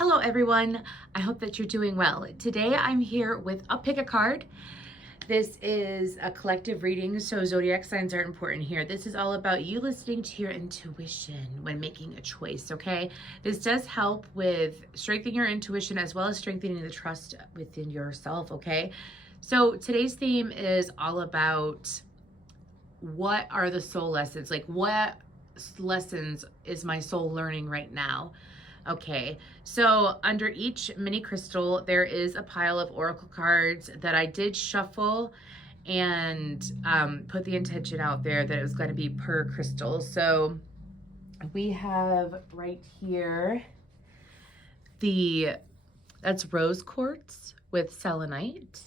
Hello everyone, I hope that you're doing well. Today I'm here with a Pickacard. This is a collective reading, so zodiac signs are important here. This is all about you listening to your intuition when making a choice, okay? This does help with strengthening your intuition as well as strengthening the trust within yourself, okay? So today's theme is all about what are the soul lessons? Like, what lessons is my soul learning right now? Okay, so under each mini crystal, there is a pile of oracle cards that I did shuffle and put the intention out there that it was going to be per crystal. So we have right here that's rose quartz with selenite.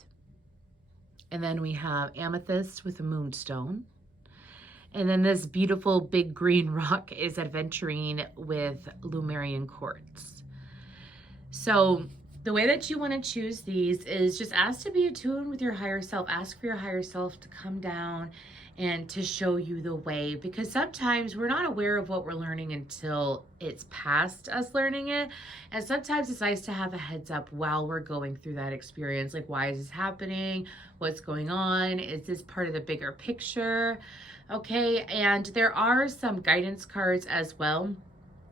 And then we have amethyst with a moonstone. And then this beautiful big green rock is aventurine with Lumerian quartz. So the way that you want to choose these is just ask to be attuned with your higher self. Ask for your higher self to come down and to show you the way, because sometimes we're not aware of what we're learning until it's past us learning it. And sometimes it's nice to have a heads up while we're going through that experience. Like, why is this happening? What's going on? Is this part of the bigger picture? Okay, and there are some guidance cards as well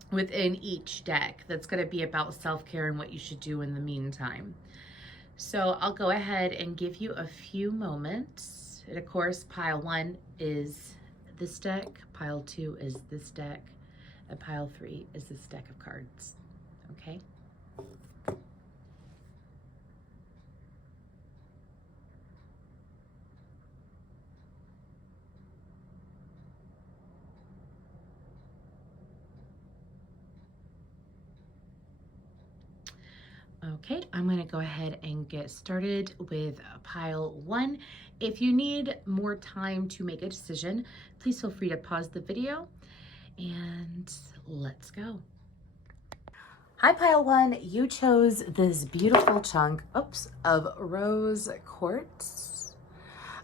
within each deck that's going to be about self-care and what you should do in the meantime. So I'll go ahead and give you a few moments. And of course, pile 1 is this deck, pile 2 is this deck, and pile 3 is this deck of cards. Okay. Okay, I'm going to go ahead and get started with pile 1. If you need more time to make a decision, please feel free to pause the video and let's go. Hi, pile 1. You chose this beautiful chunk, of rose quartz.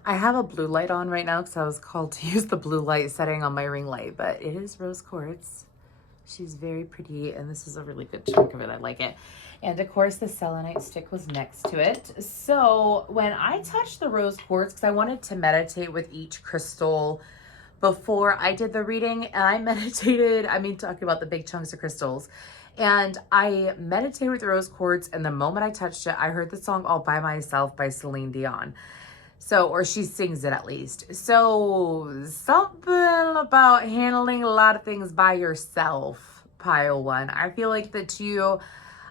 I have a blue light on right now because I was called to use the blue light setting on my ring light, but it is rose quartz. She's very pretty, and this is a really good chunk of it. I like it. And of course, the selenite stick was next to it. So when I touched the rose quartz, because I wanted to meditate with each crystal before I did the reading, and I meditated, talking about the big chunks of crystals, and I meditated with the rose quartz, and the moment I touched it, I heard the song All By Myself by Celine Dion. So, or she sings it at least. So something about handling a lot of things by yourself, pile 1. I feel like that you,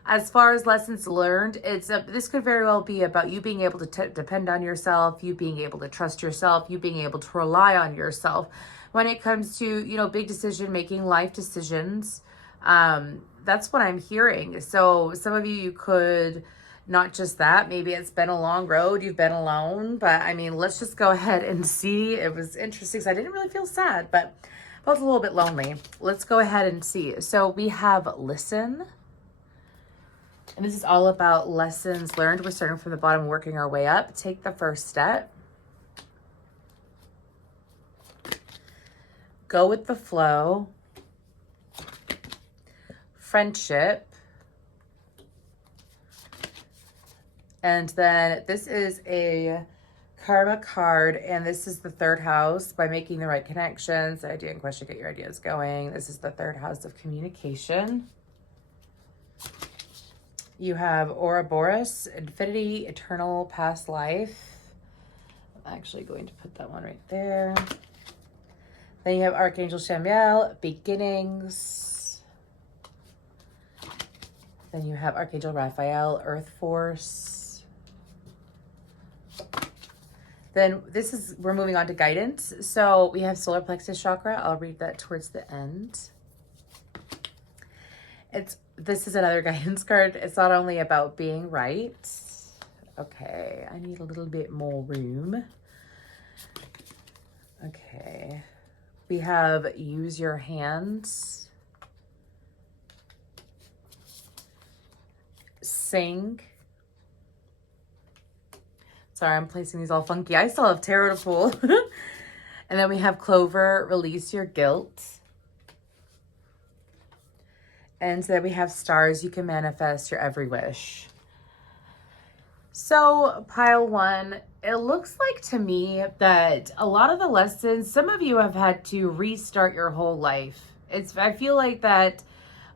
as far as lessons learned, this could very well be about you being able to depend on yourself, you being able to trust yourself, you being able to rely on yourself when it comes to, big decision making, life decisions. That's what I'm hearing. So some of you could, not just that, maybe it's been a long road, you've been alone, but let's just go ahead and see. It was interesting because I didn't really feel sad, but I felt a little bit lonely. Let's go ahead and see. So we have listen, and this is all about lessons learned. We're starting from the bottom, working our way up. Take the first step. Go with the flow. Friendship. And then this is a karma card, and this is the 3rd house, by making the right connections. The idea in question, get your ideas going. This is the 3rd house of communication. You have Ouroboros, infinity, eternal, past life. I'm actually going to put that one right there. Then you have Archangel Chamuel, beginnings. Then you have Archangel Raphael, earth force. Then we're moving on to guidance. So we have solar plexus chakra. I'll read that towards the end. This is another guidance card. It's not only about being right. Okay, I need a little bit more room. Okay. We have use your hands. Sing. Sorry, I'm placing these all funky. I still have tarot to pull. And then we have Clover, release your guilt. And then we have stars. You can manifest your every wish. So pile one, it looks like to me that a lot of the lessons, some of you have had to restart your whole life. I feel like that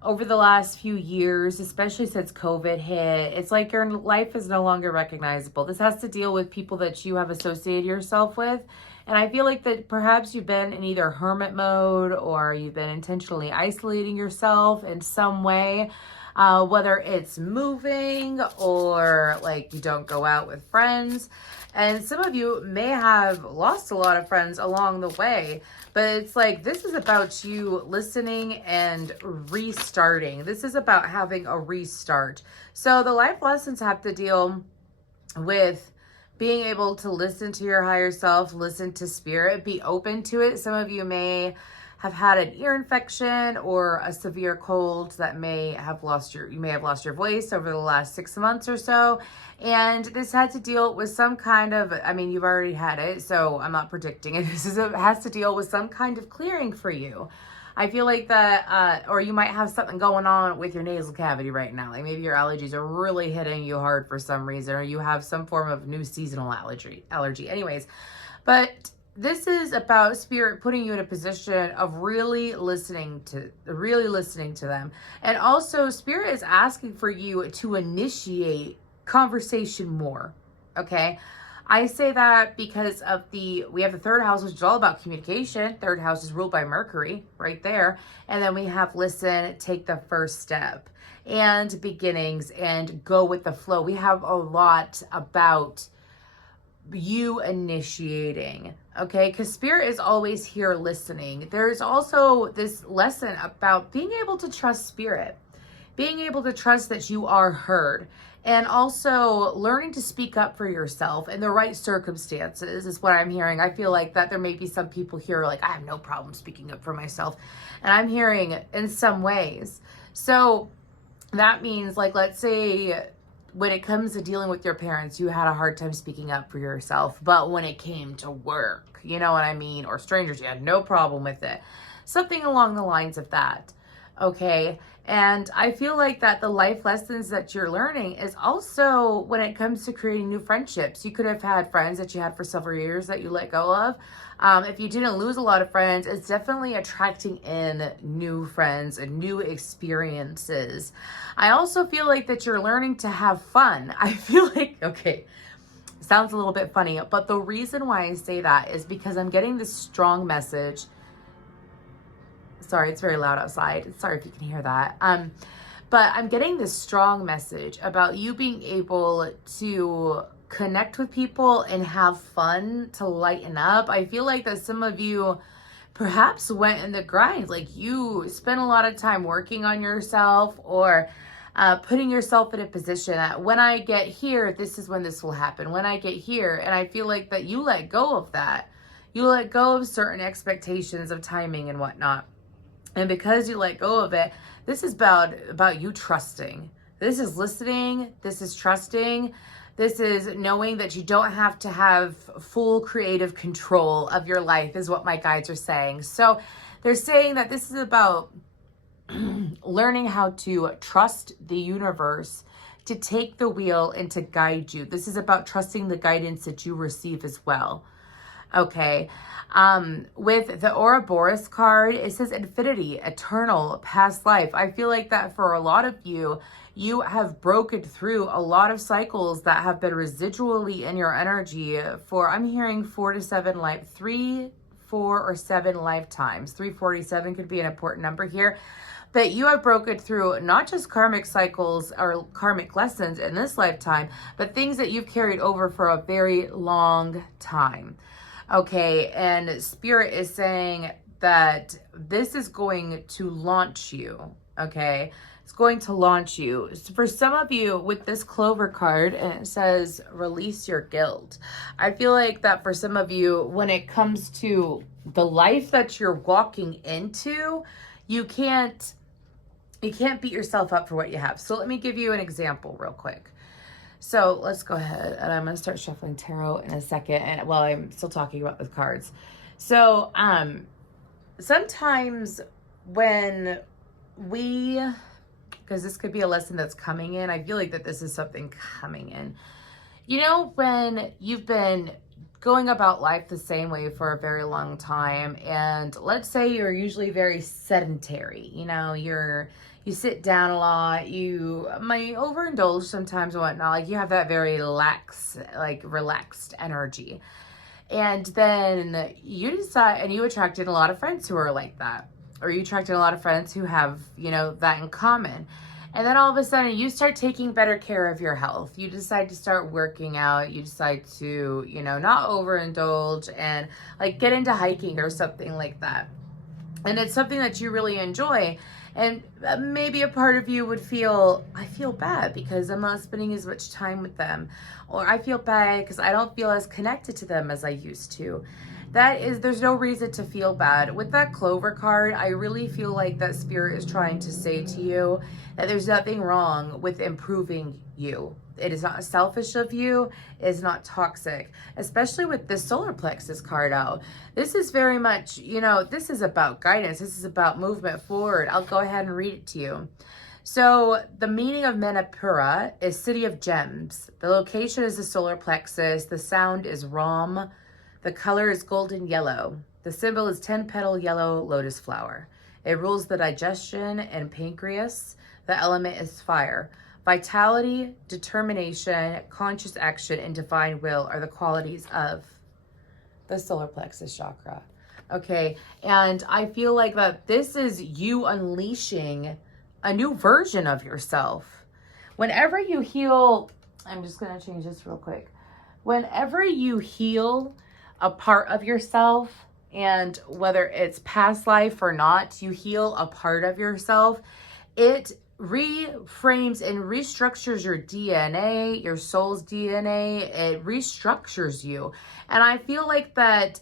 over the last few years, especially since COVID hit, it's like your life is no longer recognizable. This has to deal with people that you have associated yourself with. And I feel like that perhaps you've been in either hermit mode or you've been intentionally isolating yourself in some way. Whether it's moving or like you don't go out with friends. And some of you may have lost a lot of friends along the way, but it's like, this is about you listening and restarting. This is about having a restart. So the life lessons have to deal with being able to listen to your higher self, listen to spirit, be open to it. Some of you may have had an ear infection or a severe cold that you may have lost your voice over the last 6 months or so. And this had to deal with some kind of, I mean, you've already had it, so I'm not predicting it. It has to deal with some kind of clearing for you. I feel like that, or you might have something going on with your nasal cavity right now. Like maybe your allergies are really hitting you hard for some reason, or you have some form of new seasonal allergy. Anyways, but this is about spirit putting you in a position of really listening to them. And also spirit is asking for you to initiate conversation more. Okay. I say that because of we have the third house, which is all about communication. Third house is ruled by Mercury right there. And then we have listen, take the first step, and beginnings, and go with the flow. We have a lot about you initiating, okay? Because spirit is always here listening. There's also this lesson about being able to trust spirit, being able to trust that you are heard, and also learning to speak up for yourself in the right circumstances is what I'm hearing. I feel like that there may be some people here like, I have no problem speaking up for myself. And I'm hearing in some ways. So that means, like, let's say when it comes to dealing with your parents, you had a hard time speaking up for yourself. But when it came to work, you know what I mean? Or strangers, you had no problem with it. Something along the lines of that. Okay. And I feel like that the life lessons that you're learning is also when it comes to creating new friendships. You could have had friends that you had for several years that you let go of. If you didn't lose a lot of friends, it's definitely attracting in new friends and new experiences. I also feel like that you're learning to have fun. I feel like, okay, sounds a little bit funny, but the reason why I say that is because I'm getting this strong message. Sorry, it's very loud outside. Sorry if you can hear that. But I'm getting this strong message about you being able to connect with people and have fun, to lighten up. I feel like that some of you perhaps went in the grind. Like you spent a lot of time working on yourself or putting yourself in a position that when I get here, this is when this will happen. When I get here, and I feel like that you let go of that. You let go of certain expectations of timing and whatnot. And because you let go of it, this is about you trusting. This is listening. This is trusting. This is knowing that you don't have to have full creative control of your life is what my guides are saying. So they're saying that this is about learning how to trust the universe to take the wheel and to guide you. This is about trusting the guidance that you receive as well. Okay. With the Ouroboros card, it says infinity, eternal, past life. I feel like that for a lot of you, you have broken through a lot of cycles that have been residually in your energy for, I'm hearing 4 to 7 3, 4, or 7 lifetimes. 347 could be an important number here. But you have broken through not just karmic cycles or karmic lessons in this lifetime, but things that you've carried over for a very long time. Okay, and Spirit is saying that this is going to launch you, okay? It's going to launch you. So for some of you with this Clover card, and it says, release your guilt. I feel like that for some of you, when it comes to the life that you're walking into, you can't beat yourself up for what you have. So let me give you an example real quick. So let's go ahead, and I'm going to start shuffling tarot in a second, and while I'm still talking about the cards. So sometimes when we because this could be a lesson that's coming in. I feel like that this is something coming in. You know, when you've been going about life the same way for a very long time, and let's say you're usually very sedentary, you know, you sit down a lot, you might overindulge sometimes and whatnot, like you have that very relaxed energy. And then you decide, and you attracted a lot of friends who are like that, or you attracted a lot of friends who have, you know, that in common. And then all of a sudden you start taking better care of your health. You decide to start working out. You decide to, you know, not overindulge and like get into hiking or something like that. And it's something that you really enjoy. And maybe a part of you would feel, I feel bad because I'm not spending as much time with them. Or I feel bad because I don't feel as connected to them as I used to. There's no reason to feel bad. With that Clover card, I really feel like that Spirit is trying to say to you that there's nothing wrong with improving you. It is not selfish of you. It is not toxic, especially with this solar plexus card out. This is very much, you know, this is about guidance. This is about movement forward. I'll go ahead and read it to you. So the meaning of Manipura is City of Gems. The location is the solar plexus. The sound is Ram. The color is golden yellow. The symbol is 10-petal yellow lotus flower. It rules the digestion and pancreas. The element is fire. Vitality, determination, conscious action, and divine will are the qualities of the solar plexus chakra. Okay, and I feel like that this is you unleashing a new version of yourself. Whenever you heal, I'm just going to change this real quick. Whenever you heal a part of yourself, and whether it's past life or not, you heal a part of yourself, it reframes and restructures your DNA, your soul's DNA. It restructures you. And I feel like that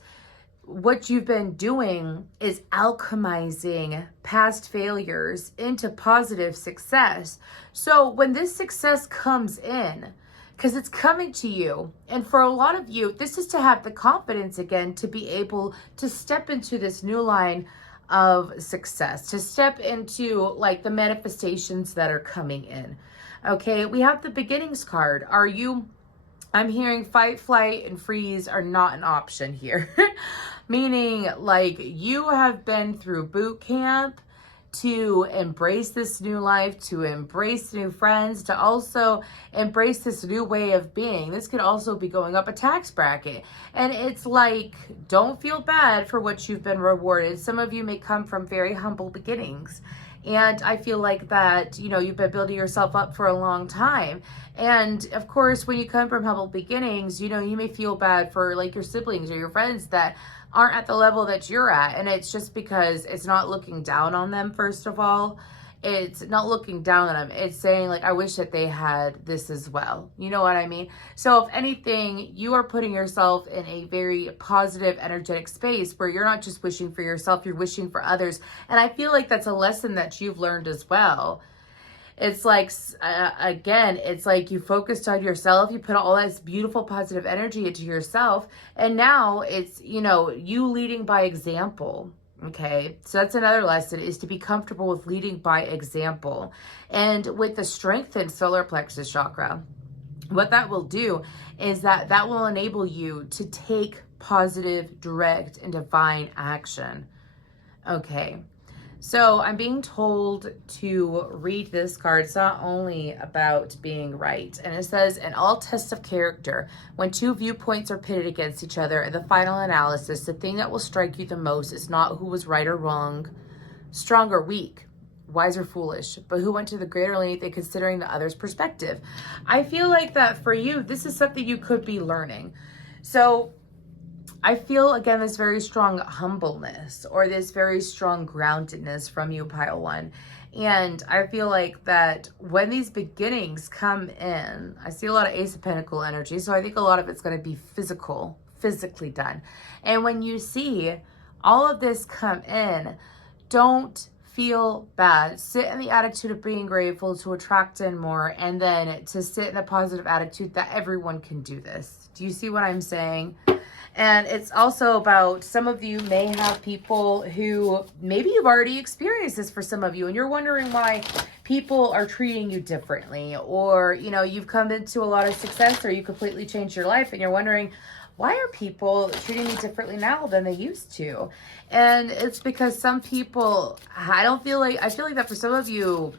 what you've been doing is alchemizing past failures into positive success. So when this success comes in, because it's coming to you, and for a lot of you, this is to have the confidence again to be able to step into this new line of success, to step into like the manifestations that are coming in. Okay, we have the beginnings card. I'm hearing fight, flight, and freeze are not an option here. Meaning like you have been through boot camp to embrace this new life, to embrace new friends, to also embrace this new way of being. This could also be going up a tax bracket. And it's like, don't feel bad for what you've been rewarded. Some of you may come from very humble beginnings. And I feel like that, you know, you've been building yourself up for a long time. And of course, when you come from humble beginnings, you know, you may feel bad for like your siblings or your friends that aren't at the level that you're at. And it's just because it's not looking down on them, first of all. It's not looking down on them. It's saying like, I wish that they had this as well. You know what I mean? So if anything, you are putting yourself in a very positive, energetic space where you're not just wishing for yourself, you're wishing for others. And I feel like that's a lesson that you've learned as well. It's like, again, it's like you focused on yourself. You put all this beautiful, positive energy into yourself. And now it's, you know, you leading by example. Okay, so that's another lesson, is to be comfortable with leading by example. And with the strengthened solar plexus chakra, what that will do is that will enable you to take positive, direct, and divine action. Okay, so I'm being told to read this card. It's not only about being right. And it says, in all tests of character, when two viewpoints are pitted against each other, in the final analysis, the thing that will strike you the most is not who was right or wrong, strong or weak, wise or foolish, but who went to the greater length in considering the other's perspective. I feel like that for you, this is something you could be learning. So I feel, again, this very strong humbleness or this very strong groundedness from you, Pile 1. And I feel like that when these beginnings come in, I see a lot of Ace of Pentacle energy. So I think a lot of it's going to be physically done. And when you see all of this come in, don't feel bad. Sit in the attitude of being grateful to attract in more, and then to sit in a positive attitude that everyone can do this. Do you see what I'm saying? And it's also about, some of you may have people who, maybe you've already experienced this for some of you, and you're wondering why people are treating you differently, or, you know, you've come into a lot of success, or you completely changed your life and you're wondering, why are people treating me differently now than they used to? And it's because some people, I feel like that for some of you,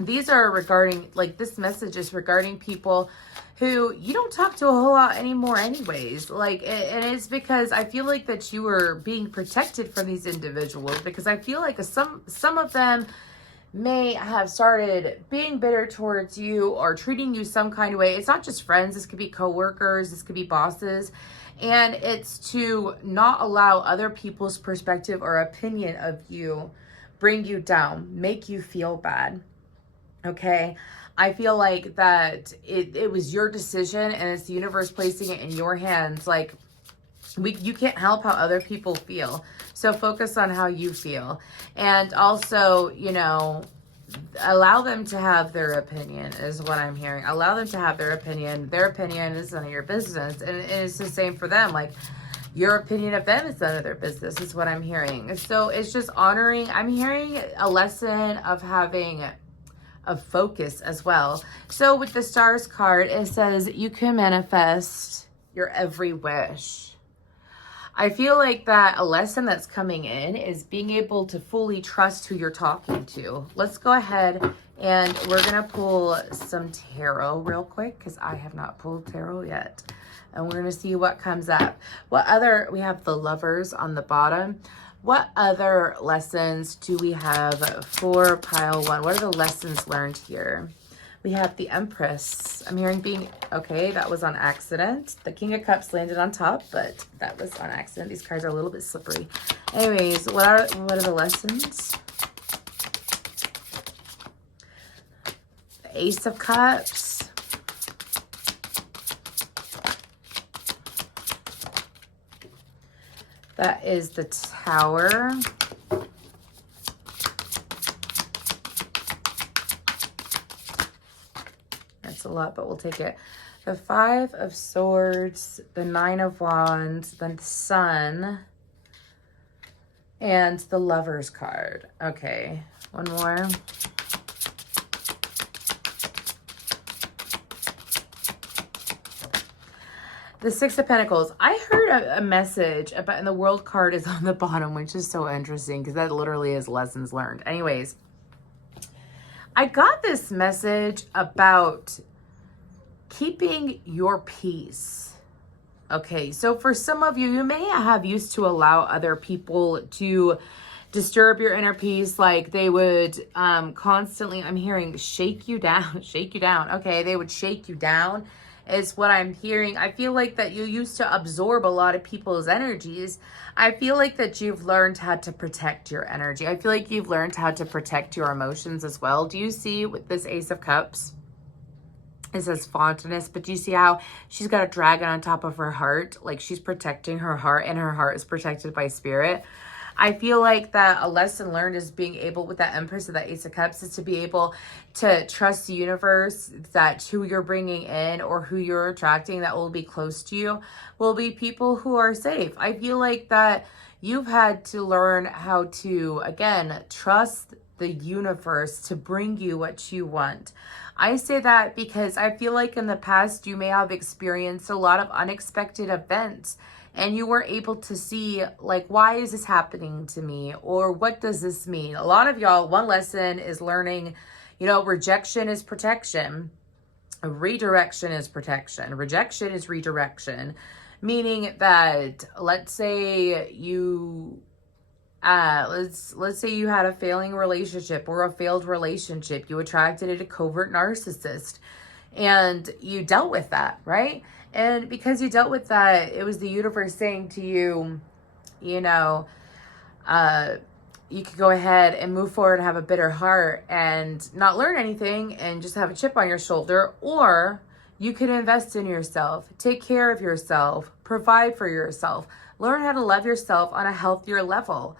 these are regarding, like, this message is regarding people who you don't talk to a whole lot anymore anyways. Like, and it's because I feel like that you are being protected from these individuals, because I feel like some of them may have started being bitter towards you or treating you some kind of way. It's not just friends. This could be coworkers. This could be bosses. And it's to not allow other people's perspective or opinion of you bring you down, make you feel bad. Okay? I feel like that it was your decision, and it's the universe placing it in your hands. Like, you can't help how other people feel. So focus on how you feel. And also, you know, allow them to have their opinion is what I'm hearing. Allow them to have their opinion. Their opinion is none of your business. And it's the same for them. Like, your opinion of them is none of their business is what I'm hearing. So it's just honoring. I'm hearing a lesson of having a focus as well. So with the Stars card, it says you can manifest your every wish. I feel like that a lesson that's coming in is being able to fully trust who you're talking to. Let's go ahead and we're going to pull some tarot real quick, because I have not pulled tarot yet. And we're going to see what comes up. We have the Lovers on the bottom. What other lessons do we have for pile one? What are the lessons learned here? We have the Empress. I'm hearing okay, that was on accident. The King of Cups landed on top, but that was on accident. These cards are a little bit slippery. Anyways, what are the lessons? The Ace of Cups. That is the Tower. That's a lot, but we'll take it. The Five of Swords, the Nine of Wands, the Sun, and the Lovers card. Okay, one more. The Six of Pentacles. I heard a message about, and the World card is on the bottom, which is so interesting because that literally is lessons learned. Anyways, I got this message about keeping your peace. Okay, so for some of you, you may have used to allow other people to disturb your inner peace. Like, they would constantly, I'm hearing, shake you down, shake you down. Okay, they would shake you down is what I'm hearing. I feel like that you used to absorb a lot of people's energies. I feel like that you've learned how to protect your energy. I feel like you've learned how to protect your emotions as well. Do you see with this Ace of Cups? It says fondness, but do you see how she's got a dragon on top of her heart? Like, she's protecting her heart, and her heart is protected by spirit. I feel like that a lesson learned is being able, with that Empress of that Ace of Cups, is to be able to trust the universe that who you're bringing in or who you're attracting that will be close to you will be people who are safe. I feel like that you've had to learn how to, again, trust the universe to bring you what you want. I say that because I feel like in the past you may have experienced a lot of unexpected events, and you were able to see, like, why is this happening to me? Or what does this mean? A lot of y'all, one lesson is learning, you know, rejection is protection. Redirection is protection. Rejection is redirection. Meaning that, let's say you, let's say you had a failing relationship or a failed relationship. You attracted a covert narcissist and you dealt with that, right? And because you dealt with that, it was the universe saying to you, you know, you could go ahead and move forward and have a bitter heart and not learn anything and just have a chip on your shoulder. Or you could invest in yourself, take care of yourself, provide for yourself, learn how to love yourself on a healthier level.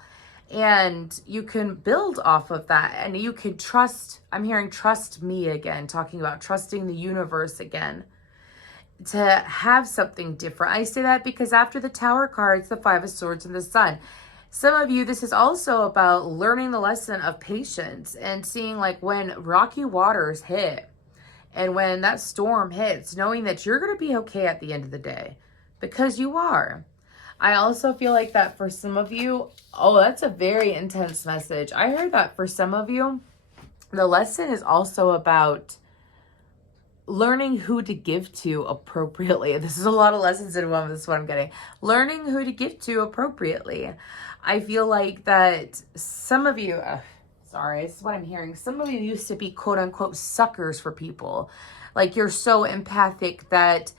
And you can build off of that, and you can trust. I'm hearing trust me again, talking about trusting the universe again, to have something different. I say that because after the Tower cards, the Five of Swords and the Sun. Some of you, this is also about learning the lesson of patience and seeing like when rocky waters hit and when that storm hits, knowing that you're going to be okay at the end of the day, because you are. I also feel like that for some of you, oh, that's a very intense message. I heard that for some of you, the lesson is also about learning who to give to appropriately. This is a lot of lessons in one. This is what I'm getting. Learning who to give to appropriately. I feel like that some of you, sorry, this is what I'm hearing. Some of you used to be quote unquote suckers for people. Like you're so empathic that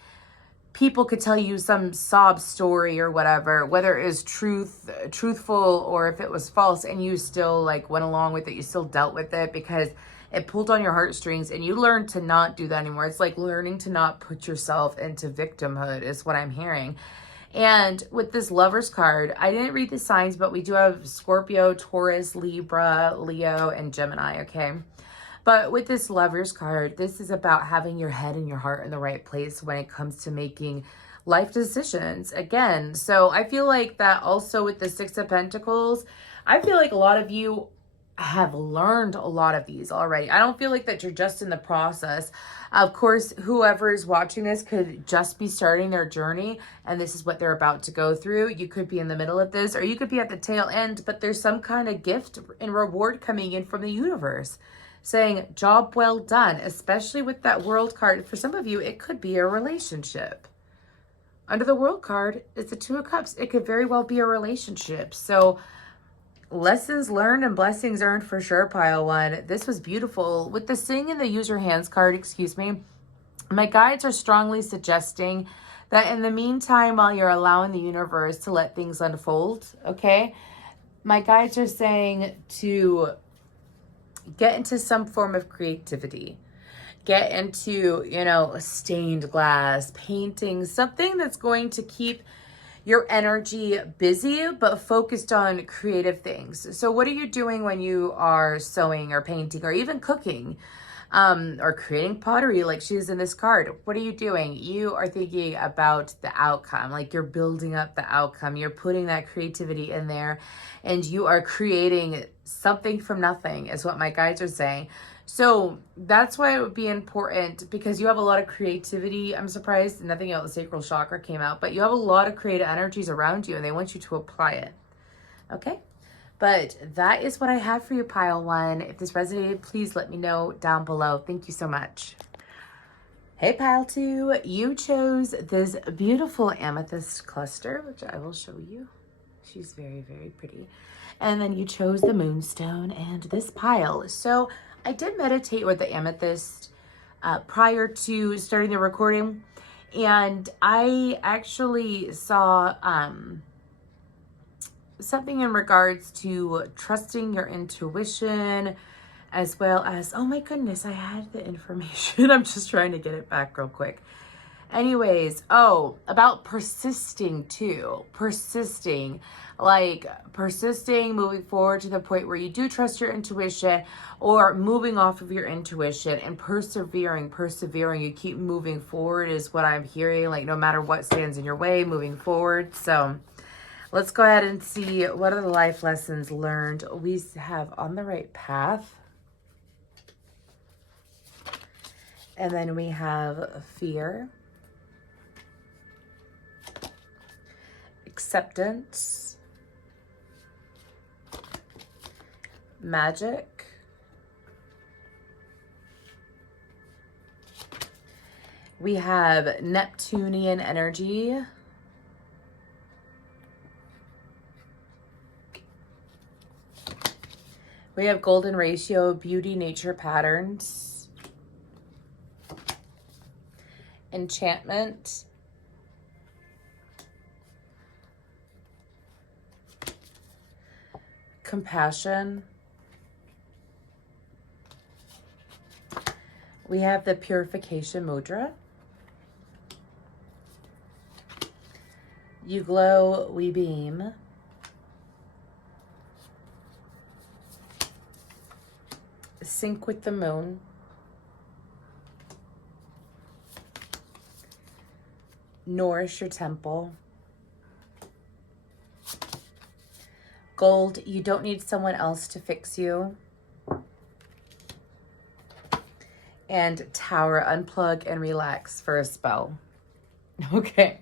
people could tell you some sob story or whatever, whether it is truthful or if it was false, and you still like went along with it. You still dealt with it because it pulled on your heartstrings, and you learned to not do that anymore. It's like learning to not put yourself into victimhood is what I'm hearing. And with this Lovers card, I didn't read the signs, but we do have Scorpio, Taurus, Libra, Leo, and Gemini, okay? But with this Lovers card, this is about having your head and your heart in the right place when it comes to making life decisions. Again, so I feel like that also with the Six of Pentacles, I feel like a lot of you have learned a lot of these already. I don't feel like that you're just in the process. Of course, whoever is watching this could just be starting their journey and this is what they're about to go through. You could be in the middle of this or you could be at the tail end, but there's some kind of gift and reward coming in from the universe saying job well done, especially with that World card. For some of you, it could be a relationship. Under the World card, it's the Two of Cups. It could very well be a relationship. So lessons learned and blessings earned for sure, pile one. This was beautiful. With the Sing and the Use Your Hands card, excuse me, my guides are strongly suggesting that in the meantime, while you're allowing the universe to let things unfold, okay, my guides are saying to get into some form of creativity. Get into, stained glass, painting, something that's going to keep your energy busy, but focused on creative things. So what are you doing when you are sewing or painting or even cooking or creating pottery like she's in this card? What are you doing? You are thinking about the outcome, like you're building up the outcome. You're putting that creativity in there and you are creating something from nothing is what my guides are saying. So that's why it would be important because you have a lot of creativity. I'm surprised nothing else, the sacral chakra came out, but you have a lot of creative energies around you and they want you to apply it. Okay. But that is what I have for you, pile one. If this resonated, please let me know down below. Thank you so much. Hey, pile two, you chose this beautiful amethyst cluster, which I will show you. She's very, very pretty. And then you chose the moonstone and this pile. So I did meditate with the amethyst prior to starting the recording. And I actually saw something in regards to trusting your intuition, as well as, oh my goodness, I had the information. I'm just trying to get it back real quick. Anyways, about persisting too. Persisting, moving forward to the point where you do trust your intuition or moving off of your intuition and persevering. You keep moving forward is what I'm hearing, like no matter what stands in your way, moving forward. So let's go ahead and see what are the life lessons learned we have on the right path. And then we have fear, acceptance, magic, we have Neptunian energy, we have golden ratio, beauty, nature patterns, enchantment, compassion, we have the purification mudra, you glow, we beam, sync with the moon, nourish your temple, Gold, you don't need someone else to fix you. And Tower, unplug and relax for a spell. Okay.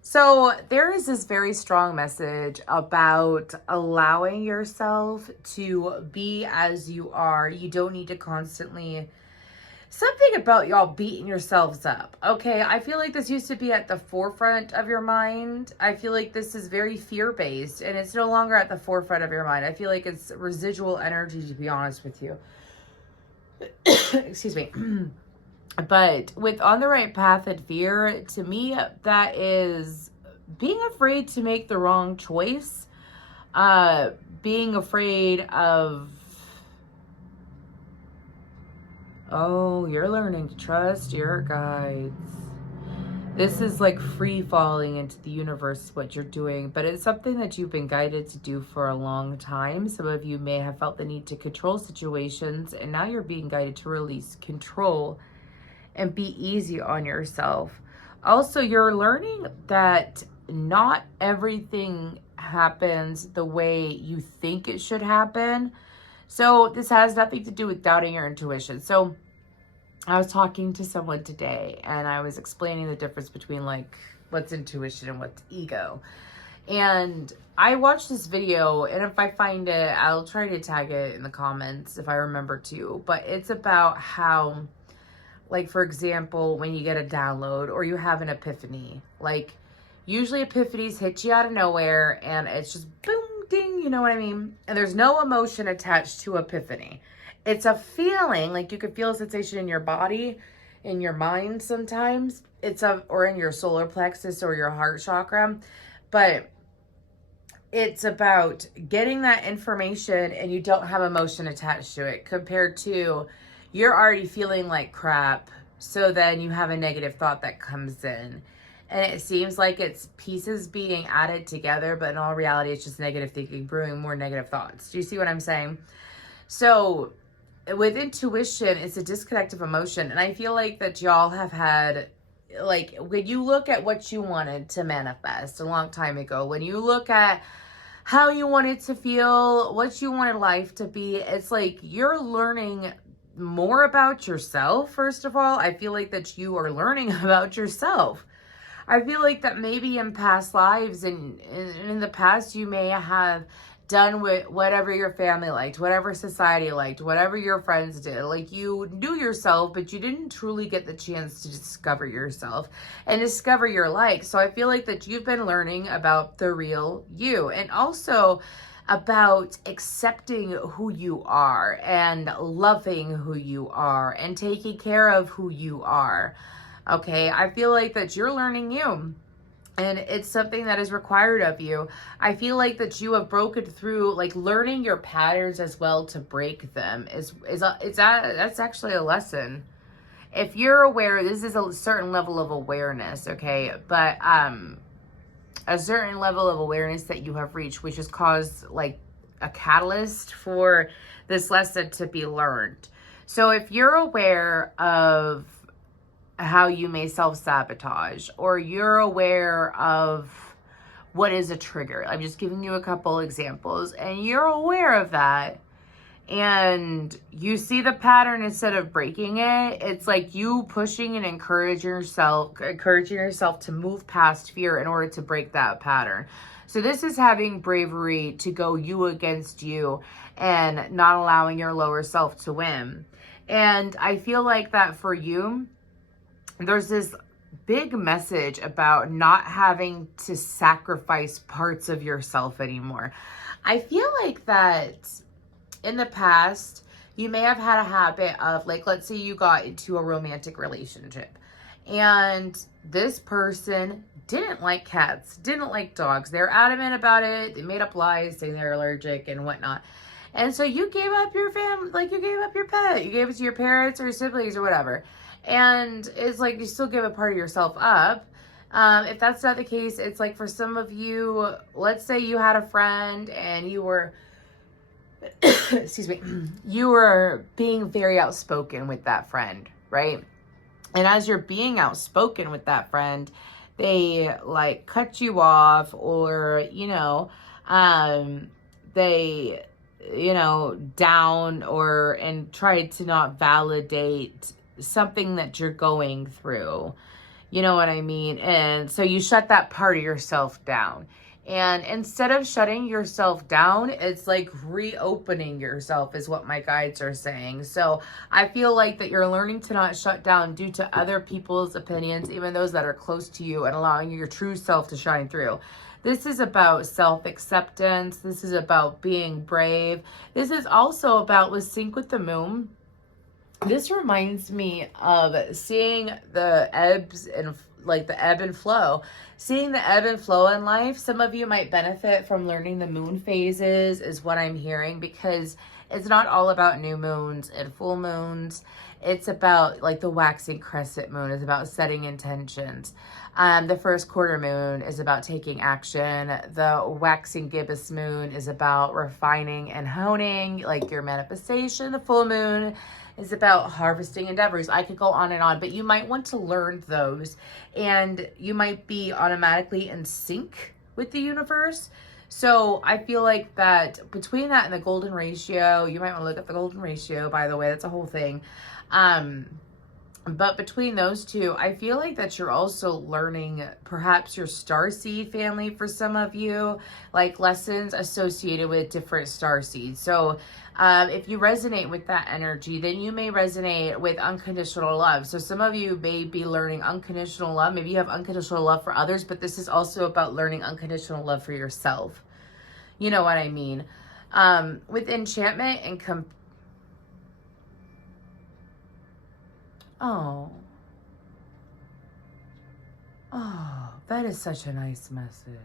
So there is this very strong message about allowing yourself to be as you are. You don't need to constantly, something about y'all beating yourselves up. Okay, I feel like this used to be at the forefront of your mind. I feel like this is very fear-based and it's no longer at the forefront of your mind. I feel like it's residual energy, to be honest with you. Excuse me. But with on the right path and fear, to me, that is being afraid to make the wrong choice. Being afraid of, oh, you're learning to trust your guides. This is like free falling into the universe, what you're doing, but it's something that you've been guided to do for a long time. Some of you may have felt the need to control situations, and now you're being guided to release control and be easy on yourself. Also, you're learning that not everything happens the way you think it should happen. So this has nothing to do with doubting your intuition. So I was talking to someone today and I was explaining the difference between like what's intuition and what's ego. And I watched this video, and if I find it, I'll try to tag it in the comments if I remember to. But it's about how, like, for example, when you get a download or you have an epiphany, like usually epiphanies hit you out of nowhere and it's just boom, ding, you know what I mean? And there's no emotion attached to epiphany. It's a feeling, like you could feel a sensation in your body, in your mind sometimes. Or in your solar plexus or your heart chakra. But it's about getting that information and you don't have emotion attached to it, compared to you're already feeling like crap, so then you have a negative thought that comes in. And it seems like it's pieces being added together, but in all reality, it's just negative thinking, brewing more negative thoughts. Do you see what I'm saying? So with intuition, it's a disconnect of emotion. And I feel like that y'all have had, like, when you look at what you wanted to manifest a long time ago, when you look at how you wanted to feel, what you wanted life to be, it's like you're learning more about yourself. First of all, I feel like that you are learning about yourself. I feel like that maybe in past lives and in the past, you may have done with whatever your family liked, whatever society liked, whatever your friends did. Like, you knew yourself, but you didn't truly get the chance to discover yourself and discover your likes. So I feel like that you've been learning about the real you, and also about accepting who you are and loving who you are and taking care of who you are. Okay, I feel like that you're learning you, and it's something that is required of you. I feel like that you have broken through, like, learning your patterns as well to break them that's actually a lesson. If you're aware, this is a certain level of awareness, okay? But a certain level of awareness that you have reached, which has caused like a catalyst for this lesson to be learned. So if you're aware of how you may self-sabotage, or you're aware of what is a trigger, I'm just giving you a couple examples, and you're aware of that, and you see the pattern instead of breaking it, it's like you pushing and encouraging yourself to move past fear in order to break that pattern. So this is having bravery to go you against you and not allowing your lower self to win. And I feel like that for you, there's this big message about not having to sacrifice parts of yourself anymore. I feel like that in the past, you may have had a habit of, like, let's say you got into a romantic relationship and this person didn't like cats, didn't like dogs. They're adamant about it. They made up lies saying they're allergic and whatnot. And so you gave up your family, like you gave up your pet. You gave it to your parents or your siblings or whatever. And it's like you still give a part of yourself up. If that's not the case, it's like for some of you, let's say you had a friend and you were, excuse me, you were being very outspoken with that friend, right? And as you're being outspoken with that friend, they like cut you off, or, you know, They, you know, down and try to not validate something that you're going through. You know what I mean? And so you shut that part of yourself down. And instead of shutting yourself down, it's like reopening yourself is what my guides are saying. So I feel like that you're learning to not shut down due to other people's opinions, even those that are close to you, and allowing your true self to shine through. This is about self-acceptance. This is about being brave. This is also about with Sync with the Moon. This reminds me of seeing the ebbs and like the ebb and flow. Seeing the ebb and flow in life. Some of you might benefit from learning the moon phases is what I'm hearing, because it's not all about new moons and full moons. It's about like the waxing crescent moon is about setting intentions. The first quarter moon is about taking action. The waxing gibbous moon is about refining and honing like your manifestation. The full moon is about harvesting endeavors. I could go on and on, but you might want to learn those, and you might be automatically in sync with the universe. So I feel like that between that and the golden ratio, you might want to look at the golden ratio, by the way, that's a whole thing. But between those two, I feel like that you're also learning perhaps your starseed family for some of you, like lessons associated with different starseeds. So if you resonate with that energy, then you may resonate with unconditional love. So some of you may be learning unconditional love. Maybe you have unconditional love for others, but this is also about learning unconditional love for yourself. You know what I mean? With enchantment and Oh, that is such a nice message.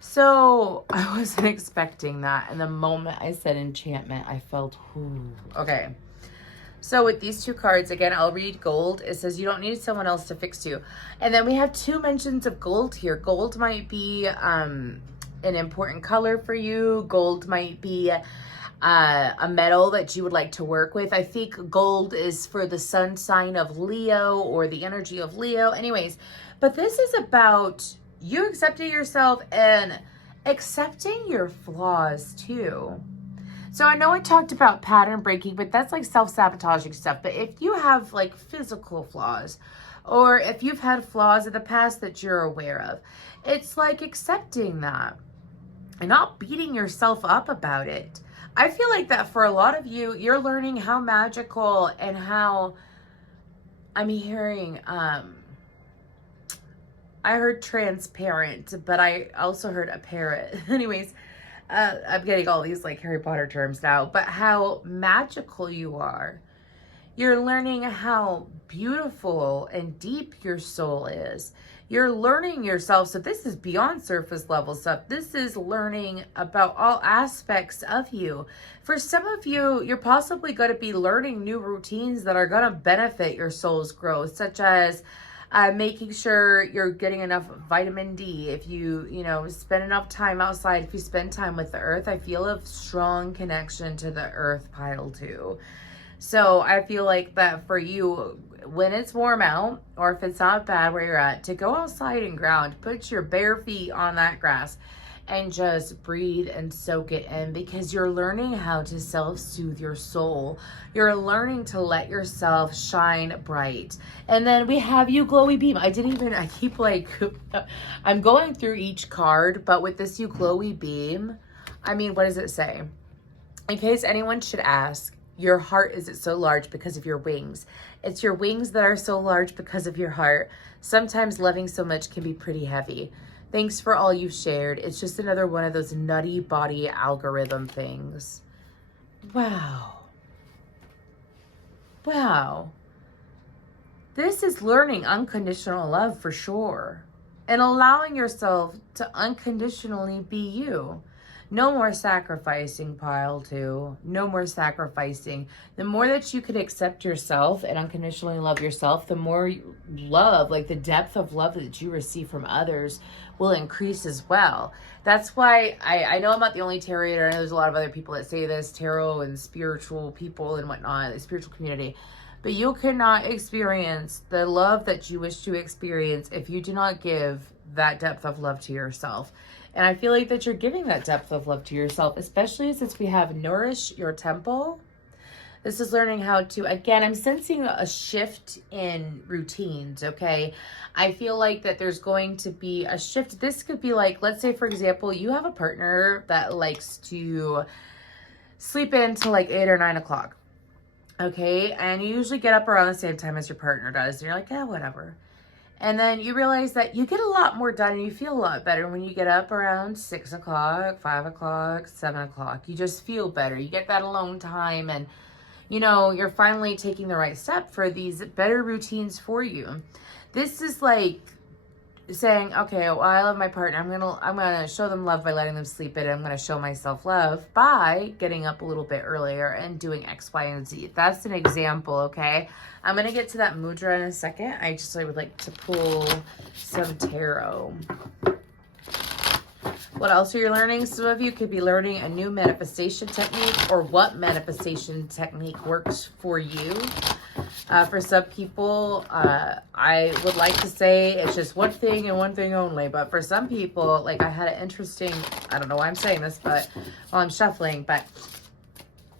So I wasn't expecting that. And the moment I said enchantment, I felt, ooh. Okay. So with these two cards, again, I'll read gold. It says you don't need someone else to fix you. And then we have two mentions of gold here. Gold might be an important color for you. Gold might be a metal that you would like to work with. I think gold is for the sun sign of Leo or the energy of Leo. Anyways, but this is about you accepting yourself and accepting your flaws too. So I know I talked about pattern breaking, but that's like self-sabotaging stuff. But if you have like physical flaws, or if you've had flaws in the past that you're aware of, it's like accepting that and not beating yourself up about it. I feel like that for a lot of you, you're learning how magical and how, I'm hearing, I heard transparent, but I also heard a parrot. Anyways, I'm getting all these like Harry Potter terms now, but how magical you are. You're learning how beautiful and deep your soul is. You're learning yourself. So this is beyond surface level stuff. This is learning about all aspects of you. For some of you, you're possibly going to be learning new routines that are going to benefit your soul's growth, such as making sure you're getting enough vitamin D. If you spend enough time outside, if you spend time with the earth, I feel a strong connection to the earth pile too. So I feel like that for you, when it's warm out, or if it's not bad where you're at, to go outside and ground, put your bare feet on that grass and just breathe and soak it in, because you're learning how to self-soothe your soul. You're learning to let yourself shine bright. And then we have you glowy beam. I keep like, I'm going through each card, but with this you glowy beam, I mean, what does it say? In case anyone should ask, your heart isn't so large because of your wings. It's your wings that are so large because of your heart. Sometimes loving so much can be pretty heavy. Thanks for all you've shared. It's just another one of those nutty body algorithm things. Wow. Wow. This is learning unconditional love for sure. And allowing yourself to unconditionally be you. No more sacrificing, pile two. No more sacrificing. The more that you can accept yourself and unconditionally love yourself, the more love, like the depth of love that you receive from others will increase as well. That's why I know I'm not the only tarot reader. I know there's a lot of other people that say this, tarot and spiritual people and whatnot, the spiritual community. But you cannot experience the love that you wish to experience if you do not give that depth of love to yourself. And I feel like that you're giving that depth of love to yourself, especially since we have nourish your temple. This is learning how to, again, I'm sensing a shift in routines, okay? I feel like that there's going to be a shift. This could be like, let's say, for example, you have a partner that likes to sleep in till like 8 or 9 o'clock, okay? And you usually get up around the same time as your partner does. And you're like, yeah, whatever. And then you realize that you get a lot more done and you feel a lot better when you get up around 6 o'clock, 5 o'clock, 7 o'clock. You just feel better. You get that alone time and you know, you're finally taking the right step for these better routines for you. This is like saying, okay, well, I love my partner. I'm gonna show them love by letting them sleep in. I'm gonna show myself love by getting up a little bit earlier and doing X, Y, and Z. That's an example, okay? I'm gonna get to that mudra in a second. I would like to pull some tarot. What else are you learning? Some of you could be learning a new manifestation technique, or what manifestation technique works for you. For some people, I would like to say it's just one thing and one thing only. But for some people, like I had an interesting, I don't know why I'm saying this, but while I'm shuffling, but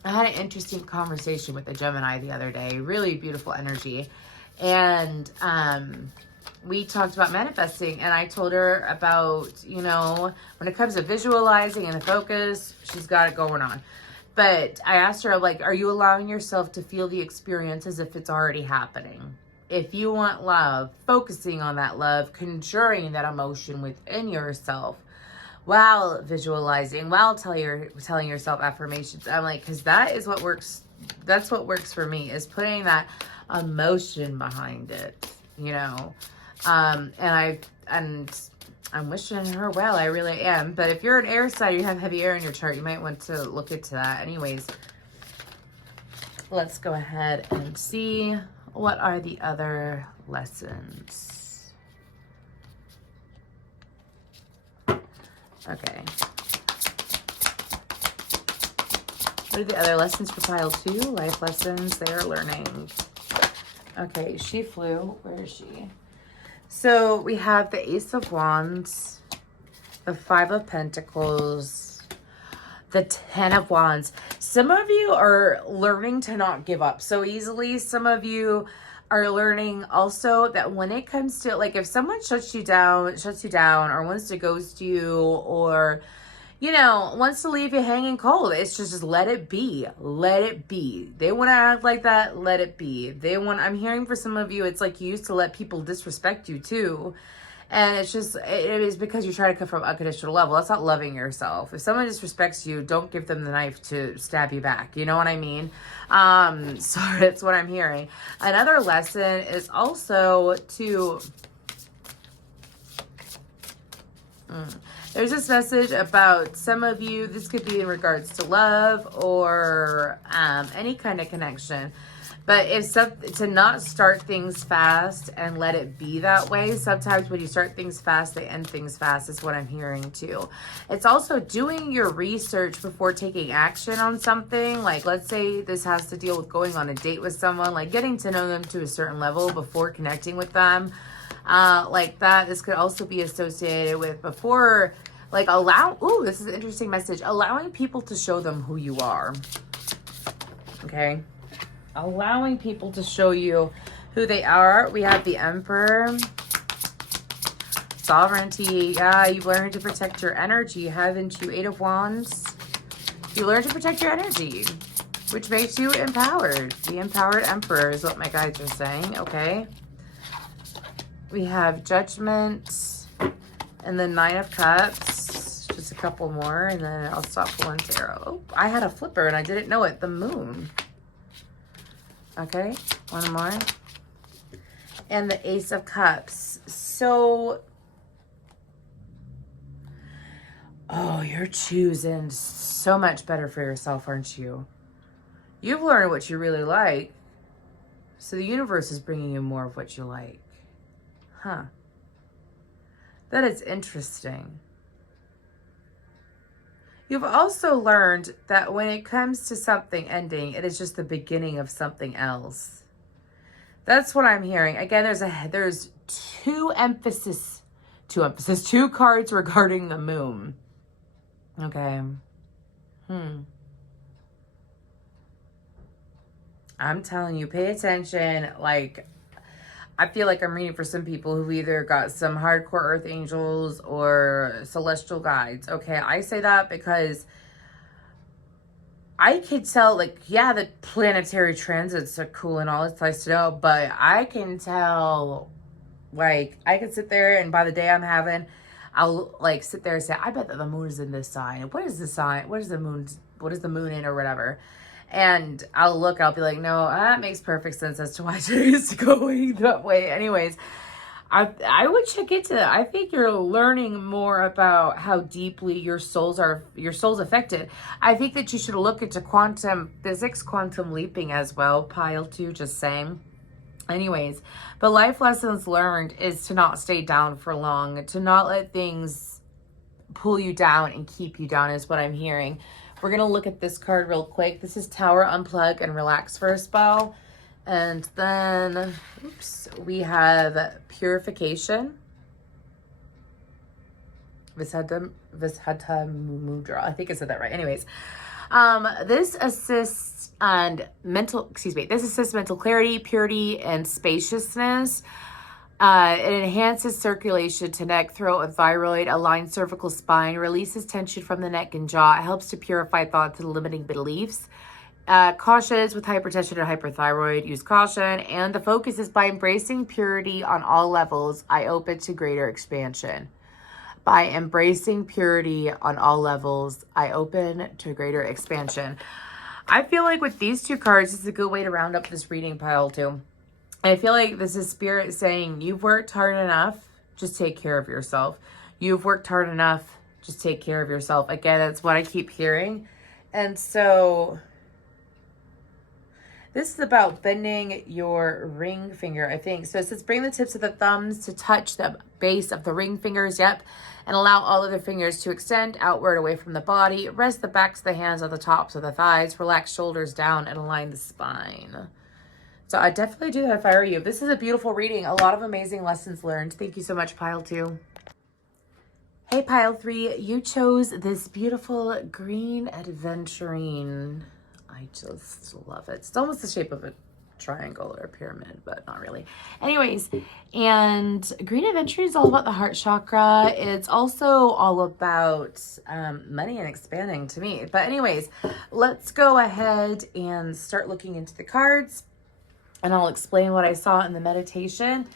I had an interesting conversation with a Gemini the other day. Really beautiful energy. And, we talked about manifesting, and I told her about, you know, when it comes to visualizing and the focus, she's got it going on. But I asked her, like, are you allowing yourself to feel the experience as if it's already happening? If you want love, focusing on that love, conjuring that emotion within yourself while visualizing, while telling yourself affirmations. I'm like, because that is what works. That's what works for me, is putting that emotion behind it, you know. And I'm wishing her well, I really am. But if you're an air sign, you have heavy air in your chart, you might want to look into that. Anyways, let's go ahead and see what are the other lessons. Okay. What are the other lessons for pile 2? Life lessons they're learning. Okay, she flew. Where is she? So we have the Ace of Wands, the Five of Pentacles, the Ten of Wands. Some of you are learning to not give up so easily. Some of you are learning also that when it comes to, like, if someone shuts you down, or wants to ghost you, or, you know, wants to leave you hanging cold, it's just let it be. Let it be. They want to act like that, let it be. I'm hearing for some of you, it's like you used to let people disrespect you too. And it's just, it is because you're trying to come from unconditional level. That's not loving yourself. If someone disrespects you, don't give them the knife to stab you back. You know what I mean? So that's what I'm hearing. Another lesson is also to... There's this message about some of you, this could be in regards to love or any kind of connection. But to not start things fast and let it be that way. Sometimes when you start things fast, they end things fast, is what I'm hearing too. It's also doing your research before taking action on something. Like, let's say this has to deal with going on a date with someone, like getting to know them to a certain level before connecting with them. Like that. This could also be associated with before, like this is an interesting message. Allowing people to show them who you are. Okay. Allowing people to show you who they are. We have the Emperor. Sovereignty. Yeah, you learn to protect your energy. Haven't you? Eight of Wands. You learn to protect your energy, which makes you empowered. The empowered Emperor is what my guides are saying. Okay. We have Judgment and the Nine of Cups. Just a couple more and then I'll stop pulling tarot. Oh, I had a flipper and I didn't know it. The Moon. Okay, one more. And the Ace of Cups. So, oh, you're choosing so much better for yourself, aren't you? You've learned what you really like. So the universe is bringing you more of what you like. Huh. That is interesting. You've also learned that when it comes to something ending, it is just the beginning of something else. That's what I'm hearing. Again, there's two emphasis two cards regarding the moon. Okay. I'm telling you, pay attention. Like, I feel like I'm reading for some people who either got some hardcore earth angels or celestial guides. Okay, I say that because I could tell, like, yeah, the planetary transits are cool and all, it's nice to know, but I can tell, like, I could sit there and by the day I'm having, I'll, like, sit there and say, I bet that the moon is in this sign. What is the sign? What is the moon in or whatever? And I'll look, I'll be like, no, that makes perfect sense as to why today is going that way. Anyways, I would check into that. I think you're learning more about how deeply your soul's affected. I think that you should look into quantum physics, quantum leaping as well, pile 2, just saying. Anyways, but life lessons learned is to not stay down for long, to not let things pull you down and keep you down is what I'm hearing. We're going to look at this card real quick. This is Tower, Unplug, and Relax for a spell. And then, we have Purification. Vishaddha Mudra. I think I said that right. Anyways, this assists mental clarity, purity, and spaciousness. It enhances circulation to neck, throat, and thyroid, aligns cervical spine, releases tension from the neck and jaw. It helps to purify thoughts and limiting beliefs. Cautious with hypertension and hyperthyroid, use caution. And the focus is by embracing purity on all levels, I open to greater expansion. By embracing purity on all levels, I open to greater expansion. I feel like with these two cards, this is a good way to round up this reading pile too. I feel like this is Spirit saying, you've worked hard enough, just take care of yourself. You've worked hard enough, just take care of yourself. Again, that's what I keep hearing. And so this is about bending your ring finger, I think. So it says, bring the tips of the thumbs to touch the base of the ring fingers, yep. And allow all of the fingers to extend outward away from the body. Rest the backs of the hands on the tops of the thighs. Relax shoulders down and align the spine. So I definitely do that if I were you. This is a beautiful reading. A lot of amazing lessons learned. Thank you so much, Pile 2. Hey, Pile 3. You chose this beautiful green adventurine. I just love it. It's almost the shape of a triangle or a pyramid, but not really. Anyways, and green adventurine is all about the heart chakra. It's also all about money and expanding to me. But anyways, let's go ahead and start looking into the cards. And I'll explain what I saw in the meditation.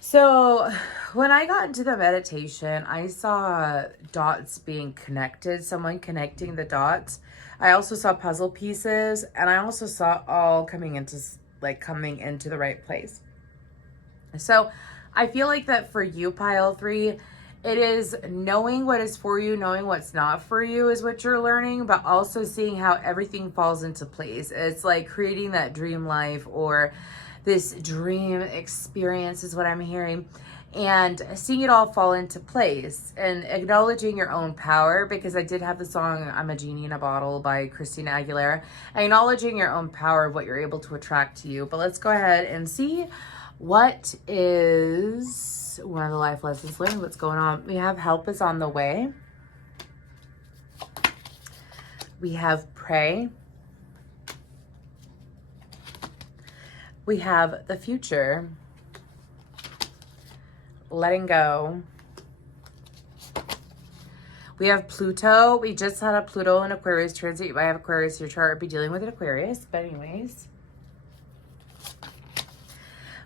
So when I got into the meditation, I saw dots being connected, someone connecting the dots. I also saw puzzle pieces, and I also saw all coming into the right place. So I feel like that for you, Pile 3, it is knowing what is for you, knowing what's not for you is what you're learning, but also seeing how everything falls into place. It's like creating that dream life or this dream experience is what I'm hearing, and seeing it all fall into place and acknowledging your own power, because I did have the song I'm a Genie in a Bottle by Christina Aguilera, acknowledging your own power of what you're able to attract to you. But let's go ahead and see what is one of the life lessons learned, what's going on. We have help is on the way. We have pray. We have the future. Letting go. We have Pluto. We just had a Pluto and Aquarius transit. You might have Aquarius in your chart or be dealing with an Aquarius. But anyways.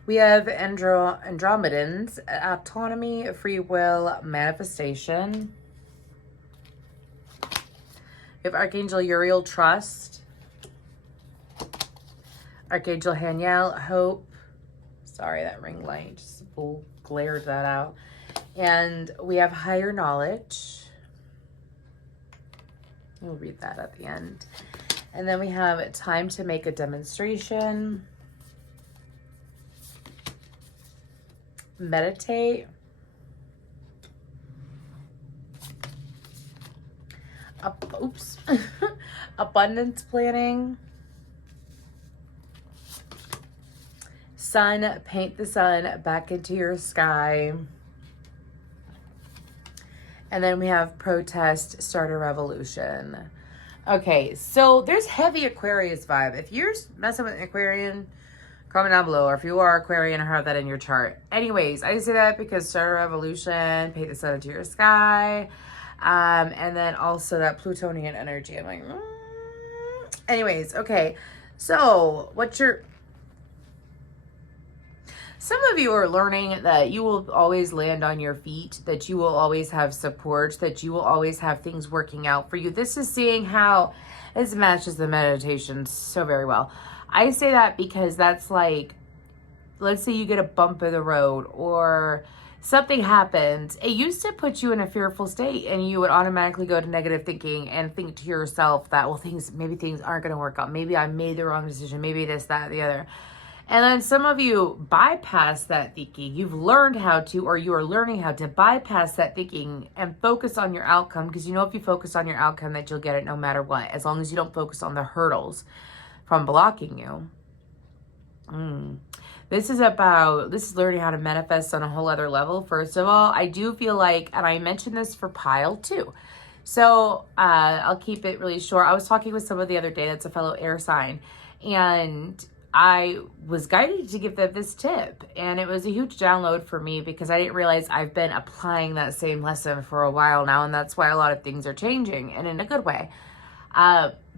We have Andromedans, autonomy, free will, manifestation. We have Archangel Uriel, trust. Archangel Haniel, hope. Sorry, that ring light just glared that out. And we have higher knowledge. We'll read that at the end. And then we have time to make a demonstration. Meditate. Abundance planning. Sun, paint the sun back into your sky. And then we have protest, start a revolution. Okay, so there's heavy Aquarius vibe. If you're messing with Aquarian, comment down below. Or if you are Aquarian or have that in your chart. Anyways, I say that because start a revolution, paint the sun into your sky. And then also that Plutonian energy. I'm like, Anyways, okay. So some of you are learning that you will always land on your feet, that you will always have support, that you will always have things working out for you. This is seeing how it matches the meditation so very well. I say that because that's like, let's say you get a bump in the road or something happens. It used to put you in a fearful state and you would automatically go to negative thinking and think to yourself that, well, maybe things aren't going to work out. Maybe I made the wrong decision. Maybe this, that, the other. And then some of you bypass that thinking. You've learned how to, or you are learning how to bypass that thinking and focus on your outcome. Because you know if you focus on your outcome that you'll get it no matter what. As long as you don't focus on the hurdles from blocking you. This is learning how to manifest on a whole other level. First of all, I do feel like, and I mentioned this for Pile too. So I'll keep it really short. I was talking with someone the other day that's a fellow air sign. And I was guided to give them this tip, and it was a huge download for me because I didn't realize I've been applying that same lesson for a while now, and that's why a lot of things are changing, and in a good way.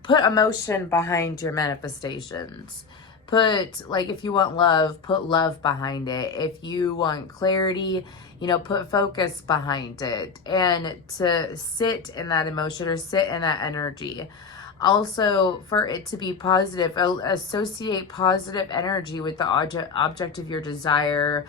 Put emotion behind your manifestations. If you want love, put love behind it. If you want clarity, put focus behind it, and to sit in that emotion or sit in that energy. Also, for it to be positive, associate positive energy with the object of your desire,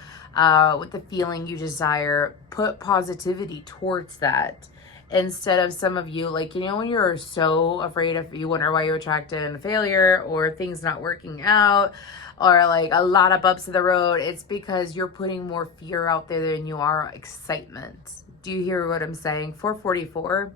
with the feeling you desire. Put positivity towards that. Instead of some of you, when you're so afraid of, you wonder why you attracted a failure or things not working out or a lot of bumps in the road, it's because you're putting more fear out there than you are excitement. Do you hear what I'm saying? 4:44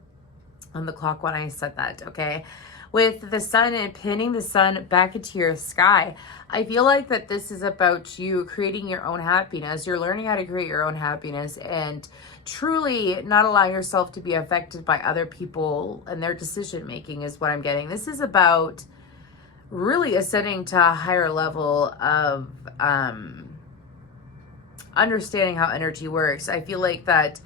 on the clock when I said that, okay? With the sun and pinning the sun back into your sky, I feel like that this is about you creating your own happiness. You're learning how to create your own happiness and truly not allow yourself to be affected by other people and their decision making is what I'm getting. This is about really ascending to a higher level of understanding how energy works. I feel like that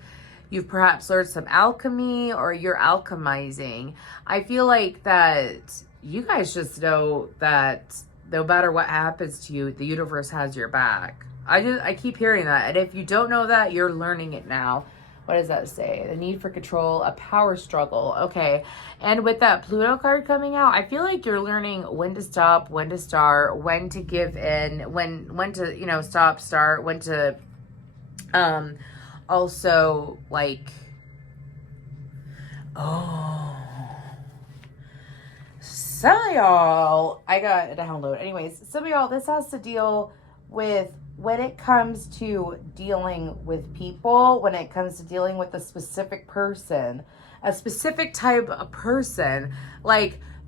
you've perhaps learned some alchemy or you're alchemizing. I feel like that you guys just know that no matter what happens to you, the universe has your back. I keep hearing that. And if you don't know that, you're learning it now. What does that say? The need for control, a power struggle. Okay. And with that Pluto card coming out, I feel like you're learning when to stop, when to start, when to give in, when to, stop, start, when to, also, some of y'all, I got a download. Anyways, some of y'all, this has to deal with when it comes to dealing with people, when it comes to dealing with a specific person, a specific type of person,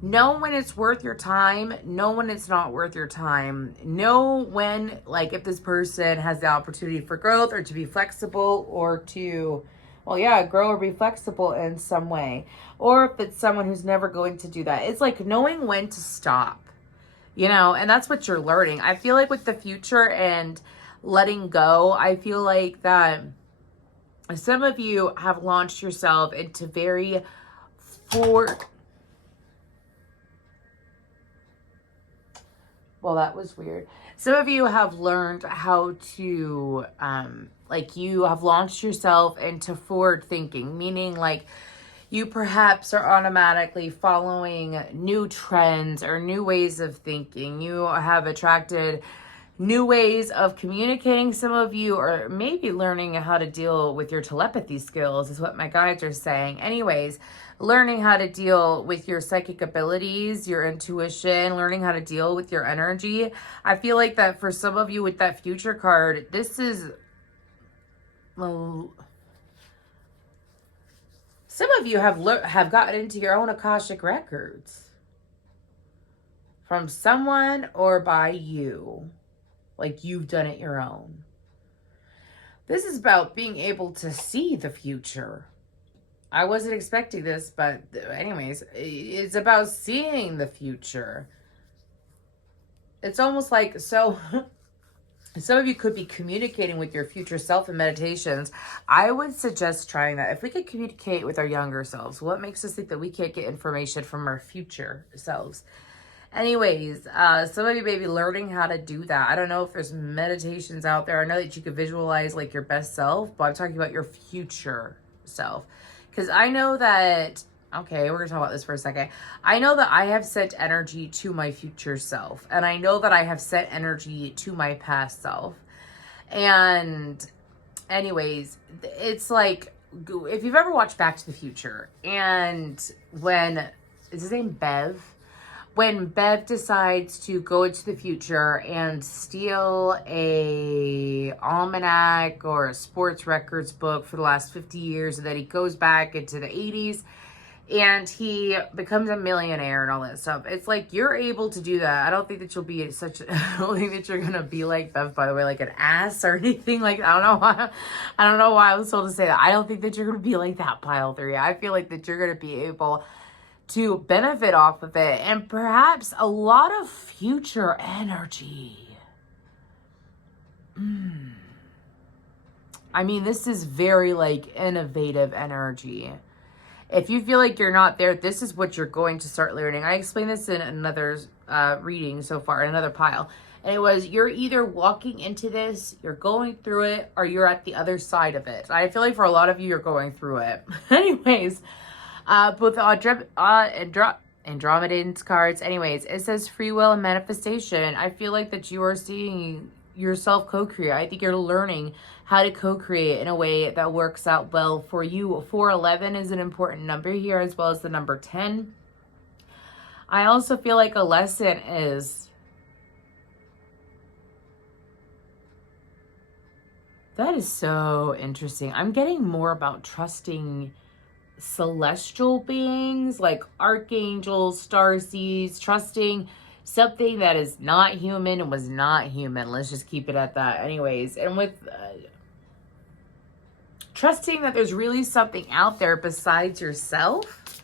know when it's worth your time, know when it's not worth your time, know when, if this person has the opportunity for growth or to be flexible or to, grow or be flexible in some way. Or if it's someone who's never going to do that. It's knowing when to stop, and that's what you're learning. I feel like with the future and letting go, I feel like that some of you have launched yourself into very that was weird. Some of you have learned how to, you have launched yourself into forward thinking, meaning you perhaps are automatically following new trends or new ways of thinking. You have attracted new ways of communicating. Some of you are maybe learning how to deal with your telepathy skills is what my guides are saying. Anyways, learning how to deal with your psychic abilities, your intuition, learning how to deal with your energy. I feel like that for some of you with that future card, this is... Some of you have gotten into your own Akashic records from someone or by you. You've done it your own. This is about being able to see the future. I wasn't expecting this, but anyways, it's about seeing the future. It's almost like, so some of you could be communicating with your future self in meditations. I would suggest trying that. If we could communicate with our younger selves, what makes us think that we can't get information from our future selves? Anyways, some of you may be learning how to do that. I don't know if there's meditations out there. I know that you could visualize like your best self, but I'm talking about your future self. Because I know that, okay, we're going to talk about this for a second. I know that I have sent energy to my future self. And I know that I have sent energy to my past self. And anyways, it's like, if you've ever watched Back to the Future, and when, is his name Bev? When Bev decides to go into the future and steal a almanac or a sports records book for the last 50 years, and then he goes back into the 80s and he becomes a millionaire and all that stuff. It's like, you're able to do that. I don't think that you'll be such, I don't think that you're going to be like Bev, by the way, like an ass or anything like that. I don't know why I was told to say that. I don't think that you're going to be like that, pile 3. I feel like that you're going to be able to benefit off of it, and perhaps a lot of future energy. I mean, this is very like innovative energy. If you feel like you're not there, this is what you're going to start learning. I explained this in another reading so far, another pile. And it was, you're either walking into this, you're going through it, or you're at the other side of it. I feel like for a lot of you, you're going through it. Anyways, with Andromeda's cards, anyways, it says free will and manifestation. I feel like that you are seeing yourself co-create. I think you're learning how to co-create in a way that works out well for you. 411 is an important number here, as well as the number 10. I also feel like a lesson is that is so interesting. I'm getting more about trusting celestial beings like archangels, starseeds, trusting something that is not human and was not human. Let's just keep it at that. Anyways, and with trusting that there's really something out there besides yourself,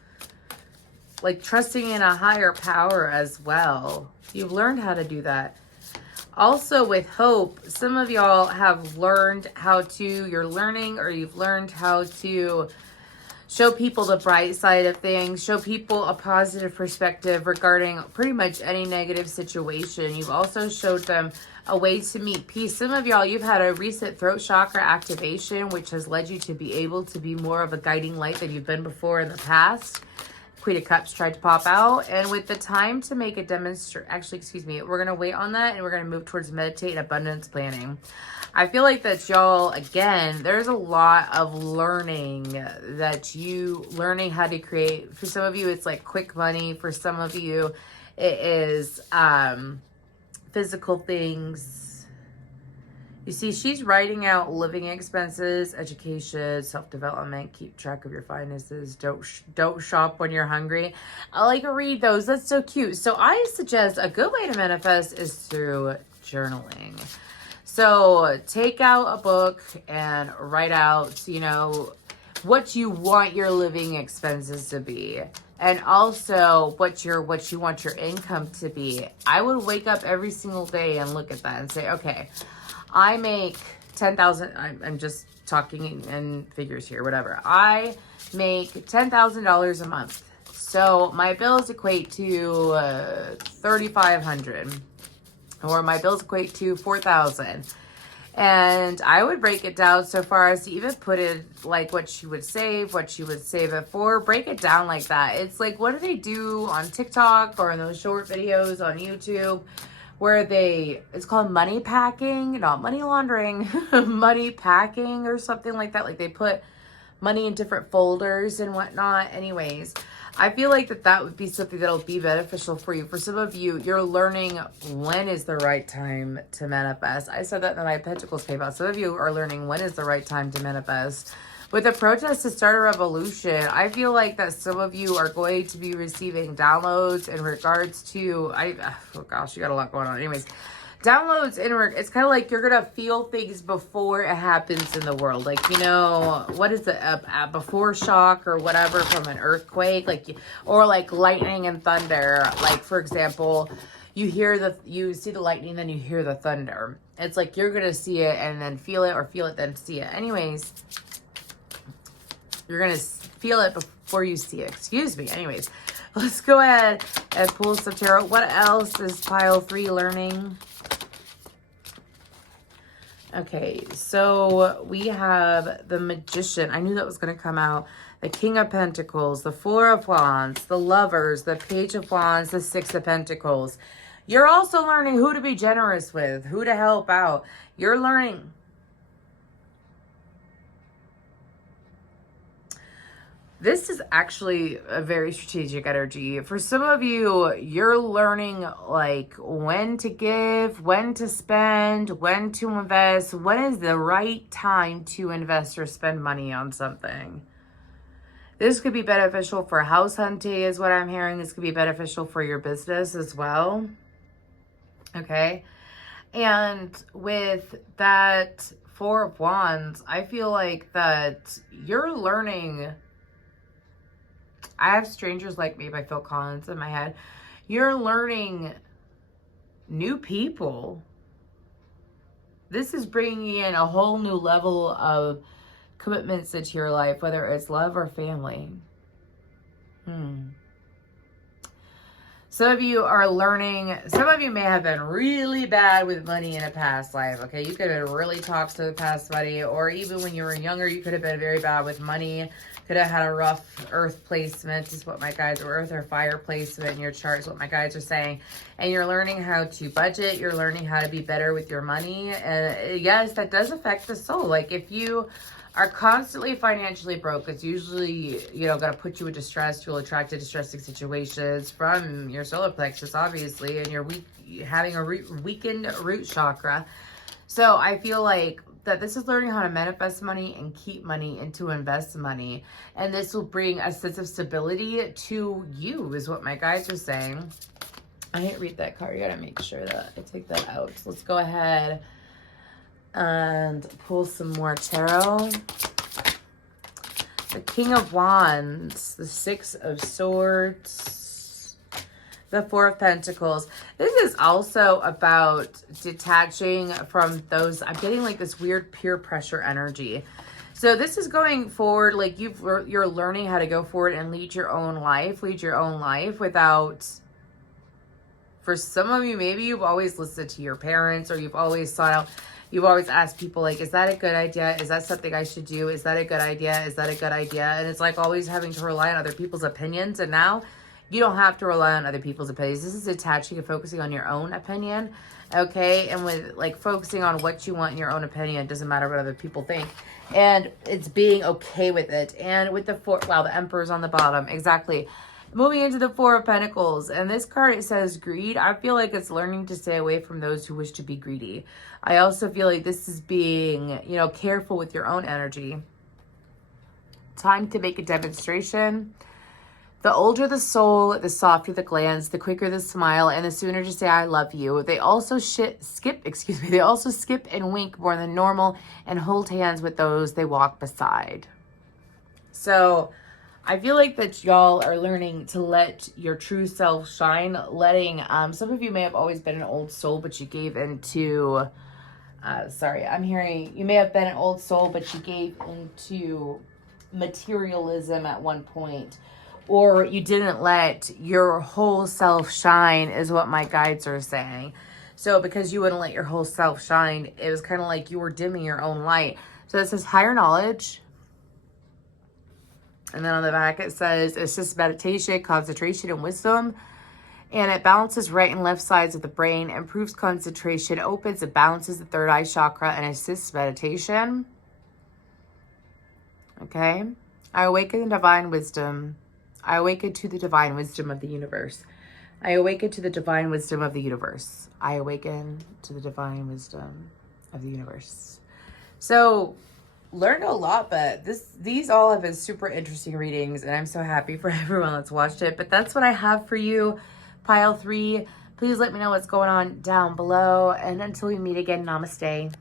like trusting in a higher power as well. You've learned how to do that. Also with hope, some of y'all have learned how to, you're learning, or you've learned how to show people the bright side of things, show people a positive perspective regarding pretty much any negative situation. You've also showed them a way to meet peace. Some of y'all, you've had a recent throat chakra activation, which has led you to be able to be more of a guiding light than you've been before in the past. Queen of Cups tried to pop out. And with the time to make a demonstration, actually, excuse me, we're going to wait on that and we're going to move towards meditate and abundance planning. I feel like that y'all, again, there's a lot of learning that learning how to create. For some of you, it's like quick money. For some of you, it is physical things. You see, she's writing out living expenses, education, self-development, keep track of your finances, don't shop when you're hungry. I like to read those. That's so cute. So I suggest a good way to manifest is through journaling. So take out a book and write out, you know, what you want your living expenses to be. And also what you want your income to be. I would wake up every single day and look at that and say, okay, I make 10,000. I'm just talking in figures here, whatever. I make $10,000 a month. So my bills equate to 3,500. Or my bills equate to 4,000. And I would break it down so far as to even put it like what she would save it for. Break it down like that. It's like, what do they do on TikTok or in those short videos on YouTube where it's called money packing, not money laundering, money packing or something like that. Like they put money in different folders and whatnot. Anyways, I feel like that would be something that'll be beneficial for you. For some of you, you're learning when is the right time to manifest. I said that in the Knight of Pentacles came out. Some of you are learning when is the right time to manifest. With the protest to start a revolution, I feel like that some of you are going to be receiving downloads in regards to, oh gosh, you got a lot going on. Anyways, Downloads inward. It's kind of like you're going to feel things before it happens in the world. Like, you know, what is it? A before shock or whatever from an earthquake. Like, or like lightning and thunder. Like, for example, you see the lightning, then you hear the thunder. It's like you're going to see it and then feel it, or feel it, then see it. Anyways, you're going to feel it before you see it. Excuse me. Anyways, let's go ahead and pull some tarot. What else is pile 3 learning? Okay, so we have the Magician. I knew that was going to come out. The King of Pentacles, the Four of Wands, the Lovers, the Page of Wands, the Six of Pentacles. You're also learning who to be generous with, who to help out. You're learning. This is actually a very strategic energy. For some of you, you're learning like when to give, when to spend, when to invest, when is the right time to invest or spend money on something. This could be beneficial for house hunting is what I'm hearing. This could be beneficial for your business as well. Okay. And with that Four of Wands, I feel like that you're learning. I have Strangers Like Me by Phil Collins in my head. You're learning new people. This is bringing in a whole new level of commitments into your life, whether it's love or family. Some of you are learning, some of you may have been really bad with money in a past life, okay? You could have been really toxic with past money, or even when you were younger, you could have been very bad with money. Could have had a rough earth placement is what my guides, or earth or fire placement in your chart is what my guides are saying. And you're learning how to budget. You're learning how to be better with your money. And yes, that does affect the soul. Like if you are constantly financially broke, it's usually, you know, going to put you in distress. You'll attract to distressing situations from your solar plexus, obviously, and you're having a weakened root chakra. So I feel like that this is learning how to manifest money and keep money and to invest money. And this will bring a sense of stability to you is what my guides are saying. I didn't read that card. You gotta make sure that I take that out. So let's go ahead and pull some more tarot. The King of Wands, the Six of Swords, the Four of Pentacles. This is also about detaching from those. I'm getting like this weird peer pressure energy. So this is going forward, like you're learning how to go forward and lead your own life without, for some of you, maybe you've always listened to your parents, or you've always sought out, you've always asked people like, is that a good idea? Is that something I should do? Is that a good idea? Is that a good idea? And it's like always having to rely on other people's opinions. And now you don't have to rely on other people's opinions. This is attaching and focusing on your own opinion. Okay. And with like focusing on what you want in your own opinion, it doesn't matter what other people think. And it's being okay with it. And with the four, wow, the Emperor's on the bottom. Exactly. Moving into the Four of Pentacles. And this card, it says greed. I feel like it's learning to stay away from those who wish to be greedy. I also feel like this is being, you know, careful with your own energy. Time to make a demonstration. The older the soul, the softer the glance, the quicker the smile, and the sooner to say I love you. They also skip and wink more than normal and hold hands with those they walk beside. So I feel like that y'all are learning to let your true self shine, letting, some of you may have always been an old soul, but you gave into, you may have been an old soul, but you gave into materialism at one point, or you didn't let your whole self shine is what my guides are saying. So because you wouldn't let your whole self shine, it was kind of like you were dimming your own light. So this is higher knowledge. And then on the back, it says assist meditation, concentration, and wisdom. And it balances right and left sides of the brain, improves concentration, opens and balances the third eye chakra, and assists meditation. Okay. I awaken the divine wisdom. I awaken to the divine wisdom of the universe. I awaken to the divine wisdom of the universe. I awaken to the divine wisdom of the universe. So learned a lot, but these all have been super interesting readings, and I'm so happy for everyone that's watched it. But that's what I have for you, pile 3. Please let me know what's going on down below. And until we meet again, namaste.